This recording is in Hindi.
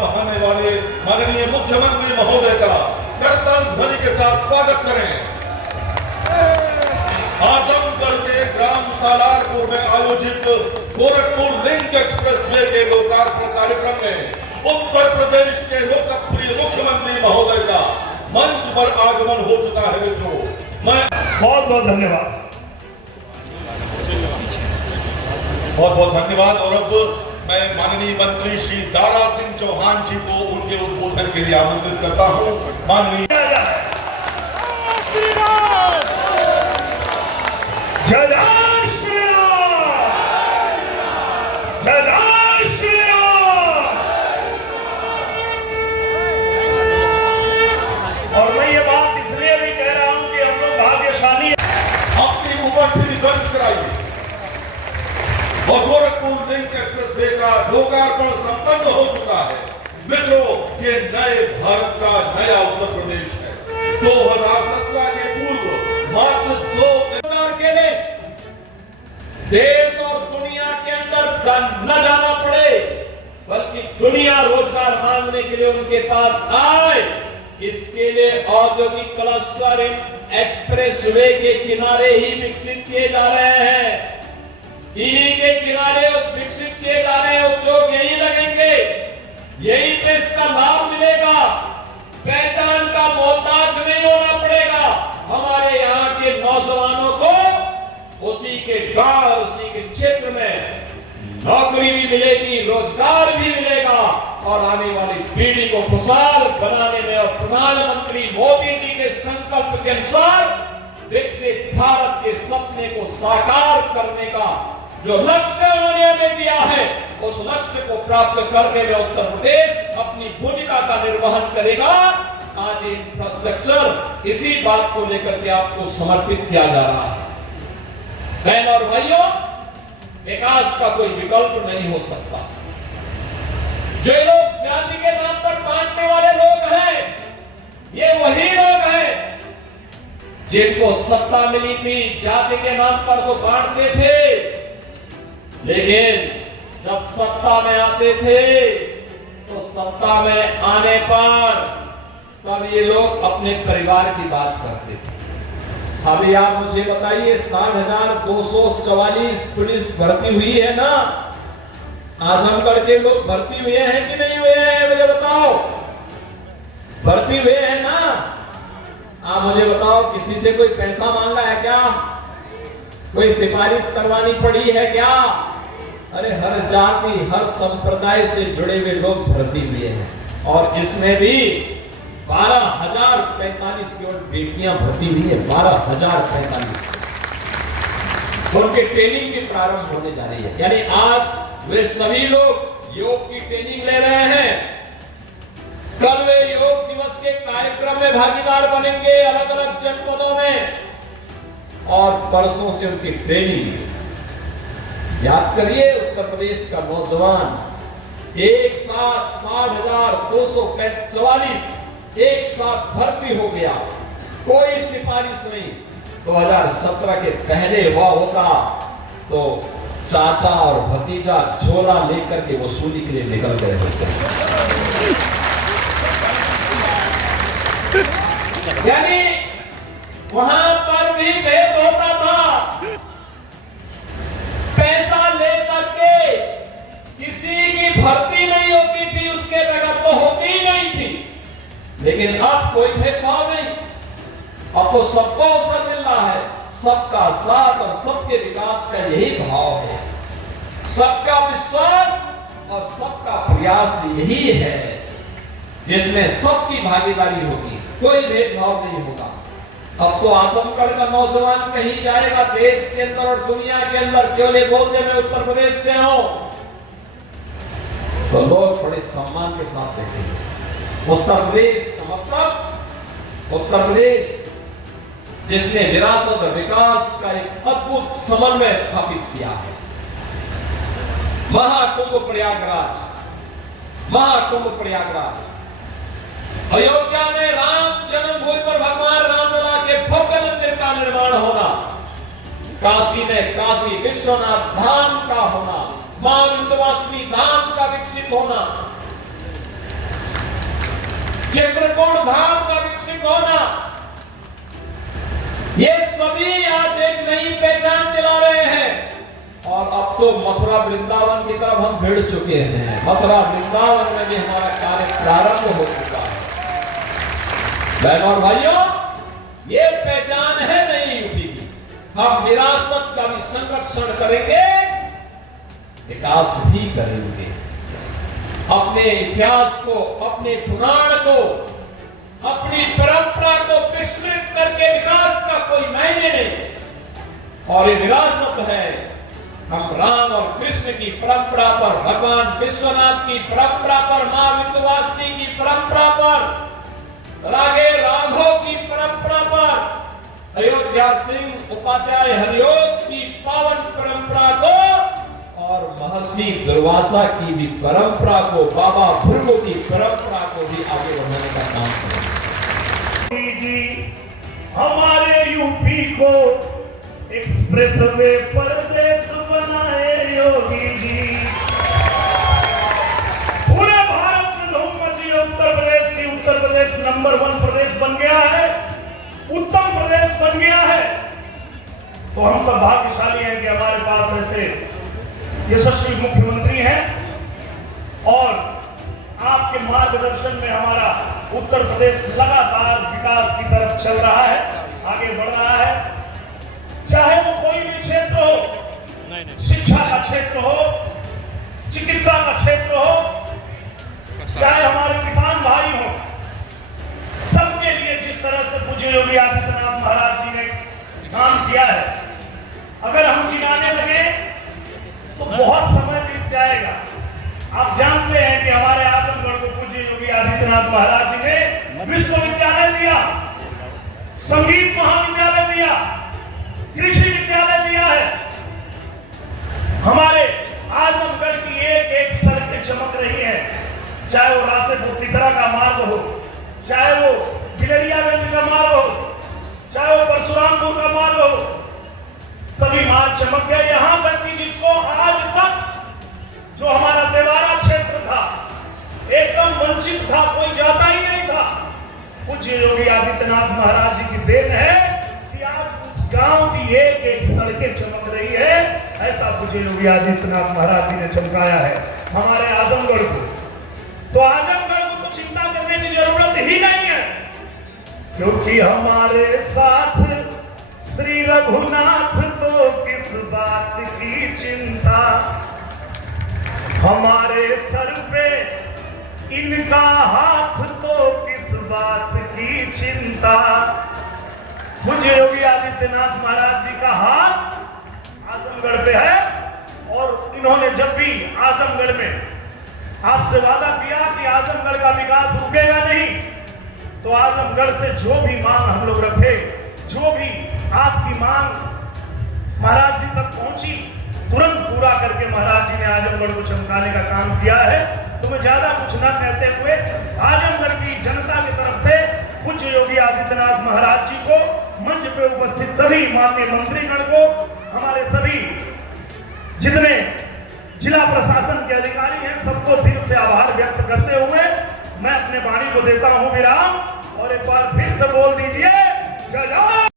बहाने वाले माननीय मुख्यमंत्री महोदय का करताल ध्वनि के साथ स्वागत करें। आजमगढ़ के ग्राम सालारपुर में आयोजित गोरखपुर लिंक एक्सप्रेसवे के लोकार्पण कार्यक्रम में उत्तर प्रदेश के लोकप्रिय मुख्यमंत्री महोदय का मंच पर आगमन हो चुका है। मित्रों, मैं बहुत बहुत धन्यवाद, बहुत बहुत धन्यवाद। और अब मैं माननीय मंत्री श्री दारा सिंह चौहान जी को उनके उद्बोधन के लिए आमंत्रित करता हूं। माननीय जय जय श्री राम, जय जय श्री राम। और मैं ये बात इसलिए भी कह रहा हूं कि हम लोग भाग्यशाली अपनी उपस्थिति दर्ज कराइए और गोरखपुर लिंक एक्सप्रेसवे का लोकार्पण संपन्न हो चुका है। मित्रों, ये नए भारत का नया उत्तर प्रदेश है। 2017 के पूर्व मात्र 2 के लिए देश और दुनिया के अंदर न जाना पड़े, बल्कि दुनिया रोजगार मांगने के लिए उनके पास आए, इसके लिए औद्योगिक क्लस्टर एक्सप्रेसवे के किनारे ही विकसित किए जा रहे हैं। इन्हीं के किनारे विकसित किए जा रहे उद्योग यही लगेंगे, यही पे इसका लाभ मिलेगा। पहचान का मोहताज नहीं होना पड़ेगा। हमारे यहाँ के नौजवानों को उसी के गांव, उसी के क्षेत्र में नौकरी भी मिलेगी, रोजगार भी मिलेगा और आने वाली पीढ़ी को खुशहाल बनाने में और प्रधानमंत्री मोदी जी के संकल्प के अनुसार विकसित भारत के सपने को साकार करने का जो लक्ष्य उन्होंने दिया है, उस लक्ष्य को प्राप्त करने में उत्तर प्रदेश अपनी भूमिका का निर्वहन करेगा। आज इंफ्रास्ट्रक्चर इसी बात को लेकर के आपको समर्पित किया जा रहा है। बहन और भाइयों, विकास का कोई विकल्प नहीं हो सकता। जो लोग जाति के नाम पर बांटने वाले लोग हैं, ये वही लोग हैं जिनको सत्ता मिली थी, जाति के नाम पर तो बांटते थे, लेकिन जब सत्ता में आते थे तो सत्ता में आने पर तब ये लोग अपने परिवार की बात करते थे। अभी आप मुझे बताइए, 60,244 पुलिस भर्ती हुई है ना? आजमगढ़ के लोग भर्ती हुए हैं कि नहीं हुए हैं? मुझे बताओ, भर्ती हुए हैं ना? आप मुझे बताओ, किसी से कोई पैसा मांगा है क्या? कोई सिफारिश करवानी पड़ी है क्या? अरे हर जाति, हर संप्रदाय से जुड़े हुए लोग भर्ती हुए हैं और इसमें भी 12,045 केवल बेटियां भर्ती हुई है। 12,045 उनके ट्रेनिंग भी प्रारंभ होने जा रही है। यानी आज वे सभी लोग योग की ट्रेनिंग ले रहे हैं। कल वे योग दिवस के कार्यक्रम में भागीदार बनेंगे अलग अलग जनपदों में और परसों से उनकी ट्रेनिंग। याद करिए, उत्तर प्रदेश का नौजवान एक साथ 60,244 एक साथ भर्ती हो गया, कोई सिफारिश नहीं। 2017 के पहले हुआ होता तो चाचा और भतीजा झोला लेकर के वसूली के लिए निकल गए होते। यानी वहां पर भी भेद होता था। पैसा लेकर के किसी की भर्ती नहीं होती थी, उसके बगैर तो होती ही नहीं थी। लेकिन अब कोई भेदभाव नहीं, अब तो सबको अवसर मिल रहा है। सबका साथ और सबके विकास का यही भाव है, सबका विश्वास और सबका प्रयास यही है, जिसमें सबकी भागीदारी होगी, कोई भेदभाव नहीं होगा। अब तो आजमगढ़ का नौजवान कहीं जाएगा देश के अंदर और दुनिया के अंदर, केवल ये बोलते मैं उत्तर प्रदेश से हूं, तो लोग बड़े सम्मान के साथ देखेंगे। उत्तर प्रदेश का मतलब उत्तर प्रदेश जिसने विरासत और विकास का एक अद्भुत समन्वय स्थापित किया है। महाकुंभ प्रयागराज, महाकुंभ प्रयागराज, अयोध्या में राम जन्मभूमि पर भगवान रामलला के भव्य मंदिर का निर्माण होना, काशी में काशी विश्वनाथ धाम का होना, मां विंध्यवासिनी धाम का विकसित होना, चित्रकूट धाम का विकसित होना, ये सभी आज एक नई पहचान दिला रहे हैं। और अब तो मथुरा वृंदावन की तरफ हम भिड़ चुके हैं। मथुरा वृंदावन में भी हमारा कार्य प्रारंभ हो चुका है। बहनों और भाइयों, ये पहचान है नई यूपी की। हम विरासत का भी संरक्षण करेंगे, विकास भी करेंगे। अपने इतिहास को, अपने पुराण को, अपनी परंपरा को विस्मृत करके विकास का कोई मायने नहीं। और ये विरासत है, हम राम और कृष्ण की परंपरा पर, भगवान विश्वनाथ की परंपरा पर, मां विंध्यवासिनी की परंपरा पर, रागे राघव की परंपरा पर, अयोध्या सिंह उपाध्याय हरियोग की पावन परंपरा को और महर्षि दुर्वासा की भी परंपरा को, बाबा भृगु की परंपरा को भी आगे बढ़ाने का काम करें। जी हमारे यूपी को एक्सप्रेस वे परदेश बनाए योगी जी। पूरे भारत में धूम मची है उत्तर प्रदेश की। उत्तर प्रदेश नंबर 1 प्रदेश बन गया है, उत्तम प्रदेश बन गया है। तो हम सब भाग्यशाली हैं कि हमारे पास ऐसे यशस्वी मुख्यमंत्री हैं और आपके मार्गदर्शन में हमारा उत्तर प्रदेश लगातार विकास की तरफ चल रहा है, आगे बढ़ रहा है। चाहे वो कोई भी क्षेत्र हो, शिक्षा का क्षेत्र हो, चिकित्सा का क्षेत्र हो, चाहे हमारे किसान भाई हो, सबके लिए जिस तरह से पूज्य योगी आदित्यनाथ महाराज जी ने काम किया है, अगर हम गिनाने लगे तो बहुत समय बीत जाएगा। आप जानते हैं कि हमारे आजमगढ़ को पूज्य योगी आदित्यनाथ महाराज जी ने विश्वविद्यालय दिया, संगीत महाविद्यालय दिया, कृषि विद्यालय दिया है। हमारे आजमगढ़ की एक एक सड़कें चमक रही हैं, चाहे वो रासेपुर तितरा का मार्ग हो, चाहे वो गिलरियागंज का मार्ग हो, चाहे वो परशुरामपुर का मार्ग हो, सभी मार्ग चमक गए। यहां तक कि जिसको आज तक जो हमारा देवारा क्षेत्र था, एकदम वंचित था, कोई जाता ही नहीं था, पूज्य योगी आदित्यनाथ महाराज जी की देन है कि आज उस गांव की एक एक सड़कें चमक रही है। ऐसा पूज्य योगी आदित्यनाथ महाराज जी ने चमकाया है हमारे आजमगढ़ को। तो आजमगढ़ को तो चिंता करने की जरूरत ही नहीं है, क्योंकि हमारे साथ श्री रघुनाथ, तो किस बात की चिंता, हमारे सर पे इनका हाथ, तो किस बात की चिंता। पूज्य योगी आदित्यनाथ महाराज जी का हाथ आजमगढ़ पे है और इन्होंने जब भी आजमगढ़ में आपसे वादा किया कि आजमगढ़ का विकास रुकेगा नहीं, तो आजमगढ़ से जो भी मांग हम लोग रखे, जो भी आपकी मांग महाराज जी तक पहुंची, तुरंत पूरा करके महाराज जी ने आजमगढ़ को चमकाने का काम किया है। तो मैं ज्यादा कुछ न कहते हुए आजमगढ़ की जनता की तरफ से पूज्य योगी आदित्यनाथ महाराज जी को, मंच पे उपस्थित सभी माननीय मंत्रीगण को, हमारे सभी जितने जिला प्रशासन के अधिकारी हैं, सबको दिल से आभार व्यक्त करते हुए मैं अपने वाणी को देता हूं विराम। और एक बार फिर से बोल दीजिए जय जय।